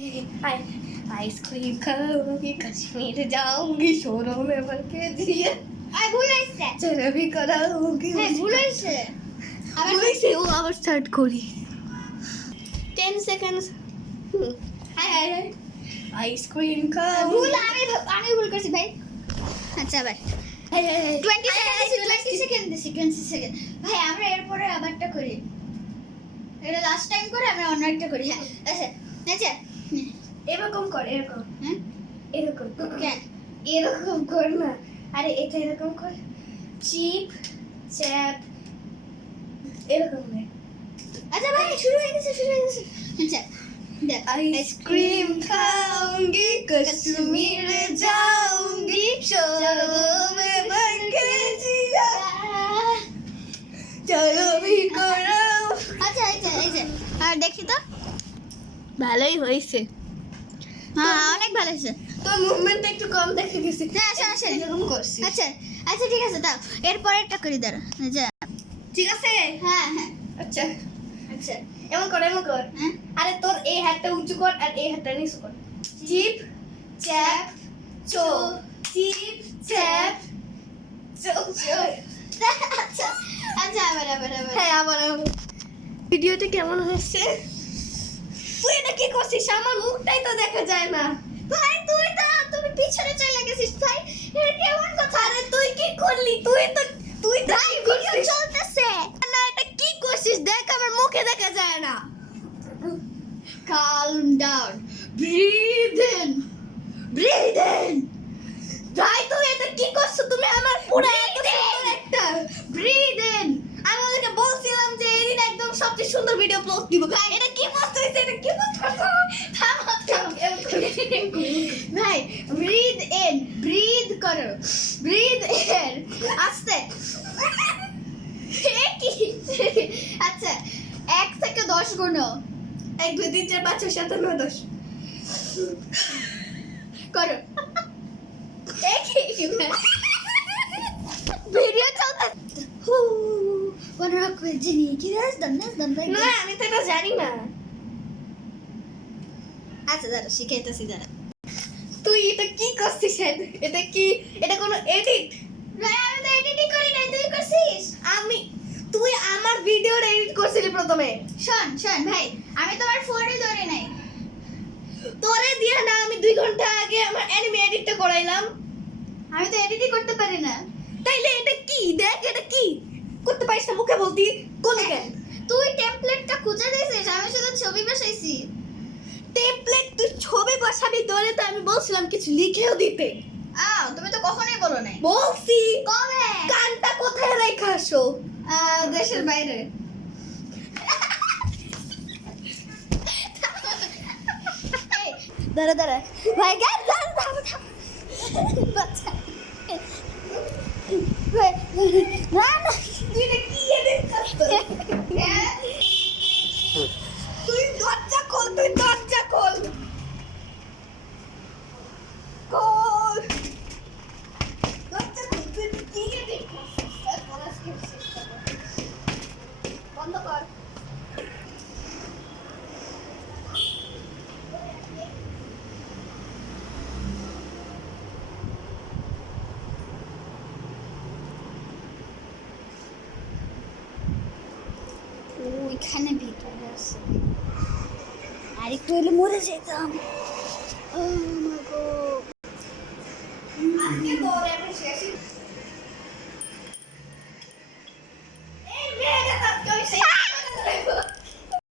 ice cream खाऊंगी कश्मीर जाऊंगी शोरों में भर के दिए चलो भी कराऊंगी ও আবার স্টার্ট করি 10 সেকেন্ডস আইসক্রিম আমি ভুল করছি ভাই আচ্ছা ভাই 20 সেকেন্ড ভাই আমরা এরপরে আবারটা করি এটা লাস্ট টাইম করে আমরা অন্য একটা করি হ্যাঁ আচ্ছা আচ্ছা এরকম কর এরকম হ্যাঁ এরকম কেন এরকম কর না আরে এটা এরকম কর চিপ চ্যাপ এরকম নে আচ্ছা ভাই শুরু হয়ে গেছে আচ্ছা দেখ आइसक्रीम खाऊंगी कश्मीर जाऊंगी शोरों में भर के जिया चलो भी कराओ আচ্ছা এই যে আর দেখি তো ভালোই হয়েছে হ্যাঁ অনেক ভালো হয়েছে তোর মুভমেন্ট একটু কম দেখে গেছি না আসে এরকম করছি আচ্ছা ঠিক আছে দাও এরপর একটা করি দাঁড়া আচ্ছা ঠিক আছে হ্যাঁ আচ্ছা আচ্ছা এমন কর হ্যাঁ আরে তোর এই হাতটা উঁচু কর আর এই হাতটা নিচু কর চিপ চ্যাপ চো চিপ চ্যাপ চো আচ্ছা আবার হ্যাঁ আবার ভিডিওটা কেমন হয়েছে তুই এটা কি করছিস আমার মুখটাই তো দেখা যায় না ভাই তুমি পিছনে চলে গেছিস ভাই এটা কেমন কথা আরে তুই কি করলি তুই ভাই ভিডিও চলতেছে না এটা কি করছিস দেখ আমার মুখে দেখা যায় না calm down breathe in ভাই তুমি এটা কি করছো তুমি আমার পুরো এত সুন্দর একটা breathe in আমি ওদেরকে বলছিলাম যে এই দিন একদম সবচেয়ে সুন্দর ভিডিও পোস্ট দিব এটা কি পোস্ট হয়েছে এটা কি পোস্ট করছো থামো ভাই breathe করো breathe in আস্তে কি আচ্ছা 1 থেকে 10 গুনো 1 2 3 4 5 6 7 8 9 10 করো ভিডিও চলতে কোন রকম জিনি কি দাম না আমি তো এটা জানি না আচ্ছা দাঁড়া শিখাইতেছি দাঁড়া তুই এটা কি করছিস এটা কোনো এডিট ভাই আমি তো এডিটিং করি নাই তুই করছিস তুই আমার ভিডিও এডিট করছিলি প্রথমে শোন ভাই আমি তোমার ফোনই ধরে নাই তোরে দিয়ে না আমি 2 ঘন্টা আগে আমার অ্যানিমে এডিটটা করাইলাম আমি তো এডিটই করতে পারি না তাইলে এটা কি দেখ এটা কি করতে পারিস না মুখে বলতি কোনে কেন তুই টেমপ্লেটটা খুঁজে দিয়েছিস আমি শুধু ছবি বসাইছি টেমপ্লেট তুই ছবি বসাবি তোরে তো আমি বলছিলাম কিছু লিখেও দিতে তুমি তো কখনোই বলো নাই বলছি কবে কানটা কোথায় রেখে আসো দেশের বাইরে দাঁড়া ভাই গান বাচ্চা না তুই এটা কি এডিট করছিস তুই দরজা খোল দরজা খোল তুই এটা কি এডিট করছিস বন্ধ কর ওইখানে ভিতরে আছে আর একটু হলে মরে যেতাম ও মাই গড